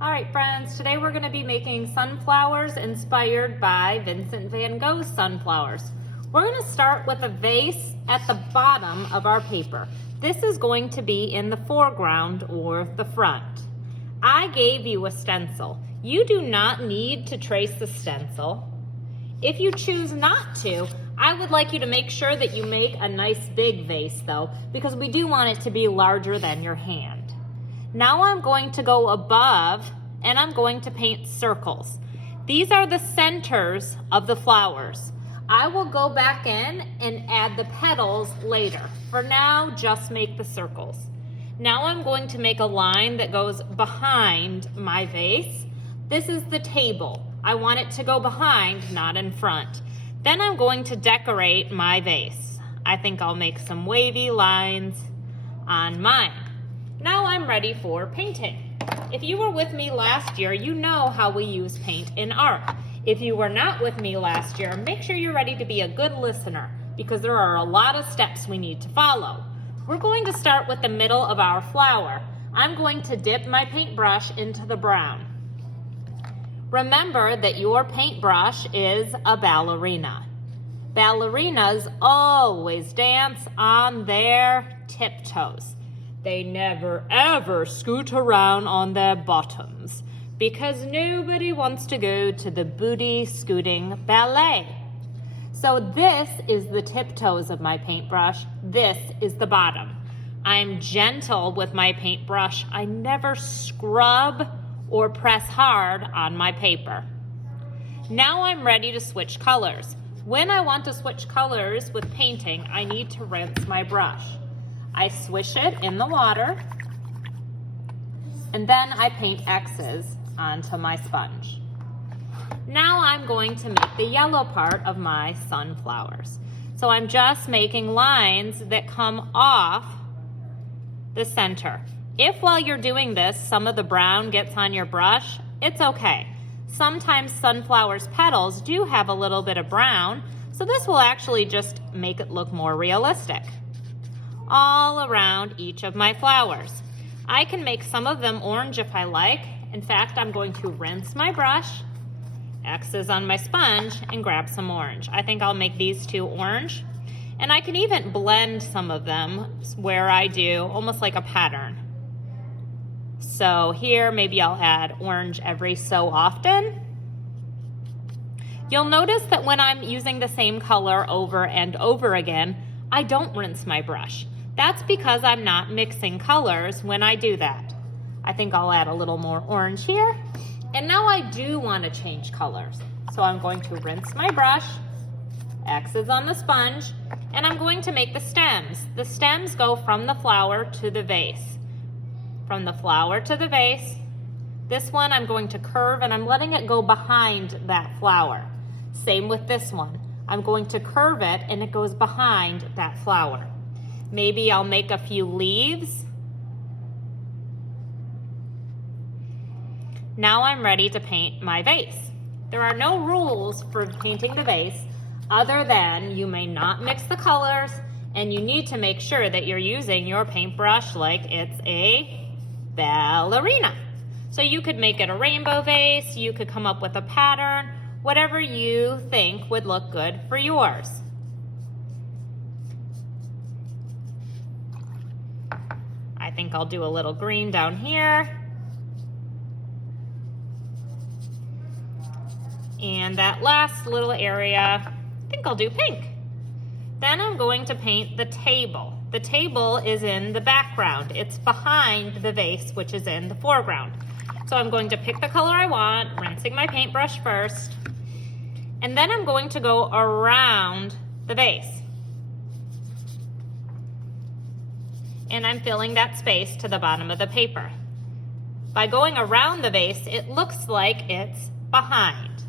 All right, friends, today we're going to be making sunflowers inspired by Vincent van Gogh's sunflowers. We're going to start with a vase at the bottom of our paper. This is going to be in the foreground or the front. I gave you a stencil. You do not need to trace the stencil. If you choose not to, I would like you to make sure that you make a nice big vase though, because we do want it to be larger than your hand. Now I'm going to go above and I'm going to paint circles. These are the centers of the flowers. I will go back in and add the petals later. For now, just make the circles. Now I'm going to make a line that goes behind my vase. This is the table. I want it to go behind, not in front. Then I'm going to decorate my vase. I think I'll make some wavy lines on mine. Now I'm ready for painting. If you were with me last year, you know how we use paint in art. If you were not with me last year, make sure you're ready to be a good listener because there are a lot of steps we need to follow. We're going to start with the middle of our flower. I'm going to dip my paintbrush into the brown. Remember that your paintbrush is a ballerina. Ballerinas always dance on their tiptoes. They never ever scoot around on their bottoms because nobody wants to go to the booty scooting ballet. So this is the tiptoes of my paintbrush. This is the bottom. I'm gentle with my paintbrush. I never scrub or press hard on my paper. Now I'm ready to switch colors. When I want to switch colors with painting, I need to rinse my brush. I swish it in the water, and then I paint X's onto my sponge. Now I'm going to make the yellow part of my sunflowers. So I'm just making lines that come off the center. If while you're doing this, some of the brown gets on your brush, it's okay. Sometimes sunflowers' petals do have a little bit of brown, so this will actually just make it look more realistic. All around each of my flowers. I can make some of them orange if I like. In fact, I'm going to rinse my brush, X's on my sponge, and grab some orange. I think I'll make these two orange. And I can even blend some of them where I do almost like a pattern. So here, maybe I'll add orange every so often. You'll notice that when I'm using the same color over and over again, I don't rinse my brush. That's because I'm not mixing colors when I do that. I think I'll add a little more orange here. And now I do want to change colors. So I'm going to rinse my brush, X's on the sponge, and I'm going to make the stems. The stems go from the flower to the vase. From the flower to the vase. This one I'm going to curve and I'm letting it go behind that flower. Same with this one. I'm going to curve it and it goes behind that flower. Maybe I'll make a few leaves. Now I'm ready to paint my vase. There are no rules for painting the vase other than you may not mix the colors and you need to make sure that you're using your paintbrush like it's a ballerina. So you could make it a rainbow vase, you could come up with a pattern, whatever you think would look good for yours. I think I'll do a little green down here. And that last little area, I think I'll do pink. Then I'm going to paint the table. The table is in the background. It's behind the vase, which is in the foreground. So I'm going to pick the color I want, rinsing my paintbrush first. And then I'm going to go around the vase. And I'm filling that space to the bottom of the paper. By going around the vase, it looks like it's behind.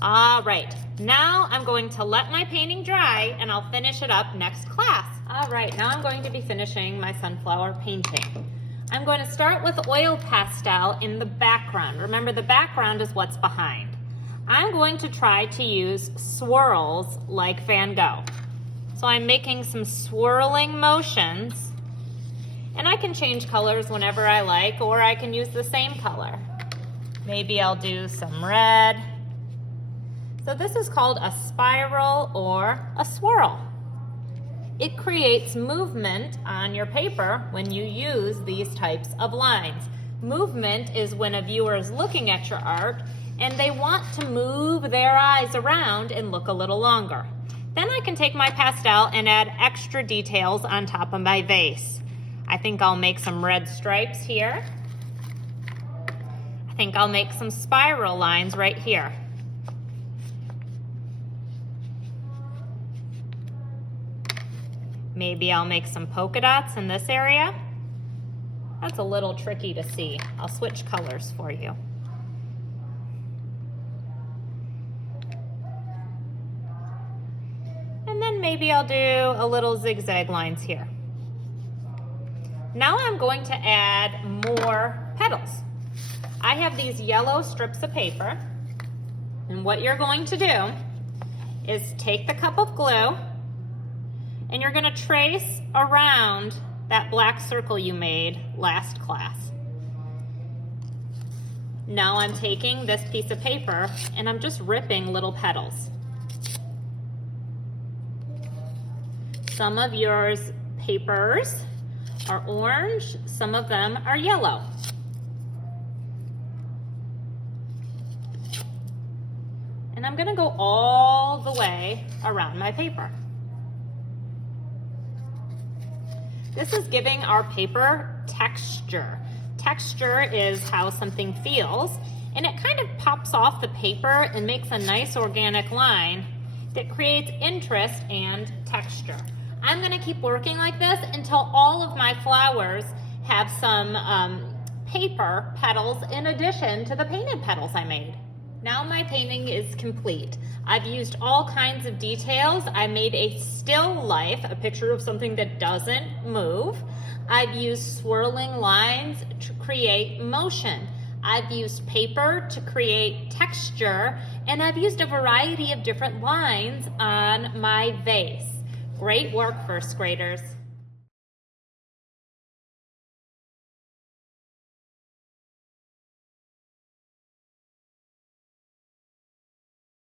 All right, now I'm going to let my painting dry and I'll finish it up next class. All right, now I'm going to be finishing my sunflower painting. I'm going to start with oil pastel in the background. Remember, the background is what's behind. I'm going to try to use swirls like Van Gogh. So I'm making some swirling motions And I can change colors whenever I like, or I can use the same color. Maybe I'll do some red. So this is called a spiral or a swirl. It creates movement on your paper when you use these types of lines. Movement is when a viewer is looking at your art and they want to move their eyes around and look a little longer. Then I can take my pastel and add extra details on top of my vase. I think I'll make some red stripes here. I think I'll make some spiral lines right here. Maybe I'll make some polka dots in this area. That's a little tricky to see. I'll switch colors for you. And then maybe I'll do a little zigzag lines here. Now I'm going to add more petals. I have these yellow strips of paper, and what you're going to do is take the cup of glue and you're going to trace around that black circle you made last class. Now I'm taking this piece of paper and I'm just ripping little petals. Some of yours papers are orange, some of them are yellow. And I'm gonna go all the way around my paper. This is giving our paper texture. Texture is how something feels, and it kind of pops off the paper and makes a nice organic line that creates interest and texture. I'm gonna keep working like this until all of my flowers have some paper petals in addition to the painted petals I made. Now my painting is complete. I've used all kinds of details. I made a still life, a picture of something that doesn't move. I've used swirling lines to create motion. I've used paper to create texture, and I've used a variety of different lines on my vase. Great work, first graders.